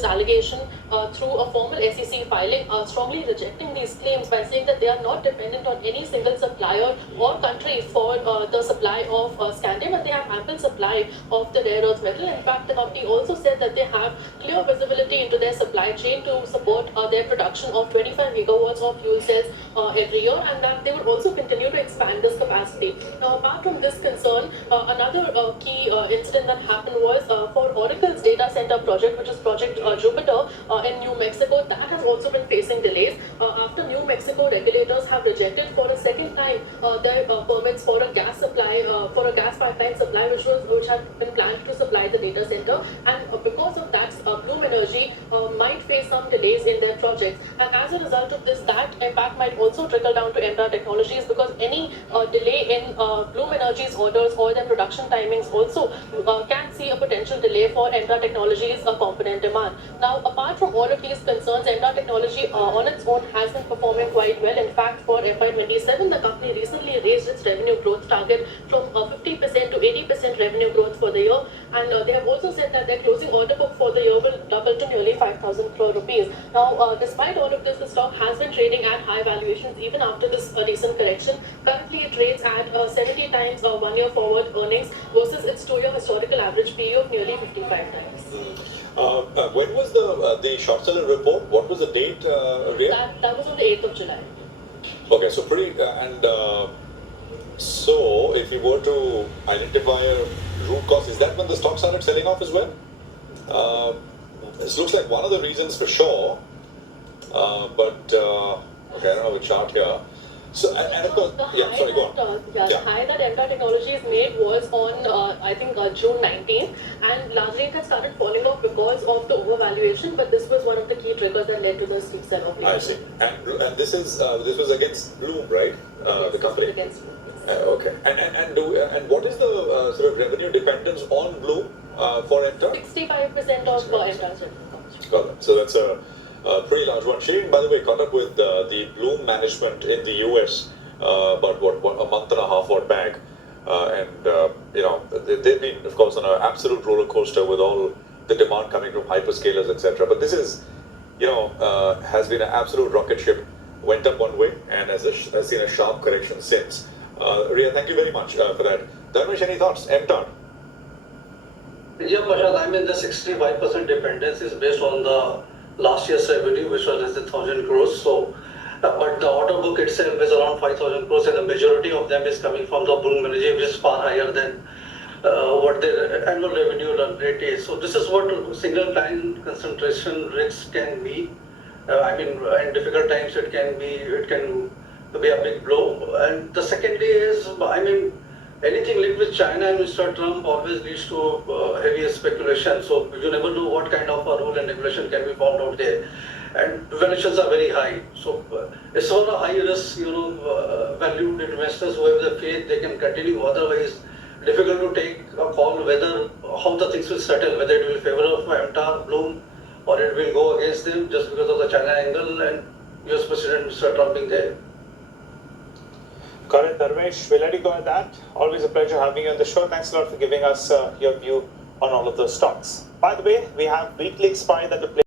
its allegation through a formal SEC filing, strongly rejecting these claims by saying that they are not dependent on any single supplier or country for the supply of scandium, and they have ample supply of the rare earth metal. In fact, the company also said that they have clear visibility into their supply chain to support their production of 25 gigawatts of fuel cells every year, and that they will also continue to expand this capacity. Now, apart from this concern, another key incident that happened was for Oracle's data center project, which is Project Jupiter in New Mexico. That has also been facing delays after New Mexico regulators have rejected for a second time their permits for a gas supply, for a gas pipeline supply, which had been planned to supply the data center, and because of that, Bloom Energy might face some delays in their projects. And as a result of this, that impact might also trickle down to MTAR Technologies, because any delay in Bloom Energy's orders or their production timings also can see a potential delay for MTAR Technologies' component demand. Now, apart from all of these concerns, MTAR Technology on its own has been performing quite well. In fact, for FY27, the company recently raised its revenue growth target from 50% to 80% revenue growth for the year, and they have also said that their closing order book for the year will double to nearly 5,000 crore rupees. Now, despite all of this, the stock has been trading at high valuations even after this recent correction. Currently, it trades at 70 times 1 year forward earnings versus its 2-year historical average PE of nearly 55 times. When was the short seller report? What was the date, Ria? That was on the 8th of July. Okay, so pretty, so if you were to identify a root cause, is that when the stock started selling off as well? This looks like one of the reasons for sure, but okay, I don't have a chart here. So, and of course, yeah, sorry, go on. The high that MTAR Technologies made was on, I think, June 19th, and largely it has started falling off because of the overvaluation, but this was one of the key triggers that led to the steep sell-off. I see. And this was against Bloom, right? Yes, the company? against Bloom. Okay. And what is the sort of revenue dependence on Bloom for MTAR? 65% of MTAR's revenue comes from. Got it. So that's a pretty large one. Shane, by the way, caught up with the Bloom management in the US about a month and a half or back, and you know, they've been, of course, on an absolute roller coaster with all the demand coming from hyperscalers, etc. But this is, you know, has been an absolute rocket ship. Went up one way and has seen a sharp correction since. Ria, thank you very much for that. Dharmesh, any thoughts? MTAR? Yeah, Prashant, I mean, the 65% dependence is based on the last year's revenue, which was less than 1,000 crores. So, but the order book itself is around 5,000 crores, and the majority of them is coming from the Bloom Energy, which is far higher than what their annual revenue run rate is. So, this is what single client concentration risk can be. I mean, in difficult times, it can be a big blow. And the secondly is, I mean, anything linked with China and Mr. Trump always leads to heavy speculation. So you never know what kind of a rule and regulation can be found out there. And valuations are very high. So it's for a high risk, valued investors who have the faith they can continue. Otherwise, difficult to take a call whether how the things will settle, whether it will favor of MTAR, Bloom, or it will go against them just because of the China angle and US President Mr. Trump being there. Got it, Dharmesh. We'll let you go at that. Always a pleasure having you on the show. Thanks a lot for giving us your view on all of those stocks. By the way, we have weekly expiry that the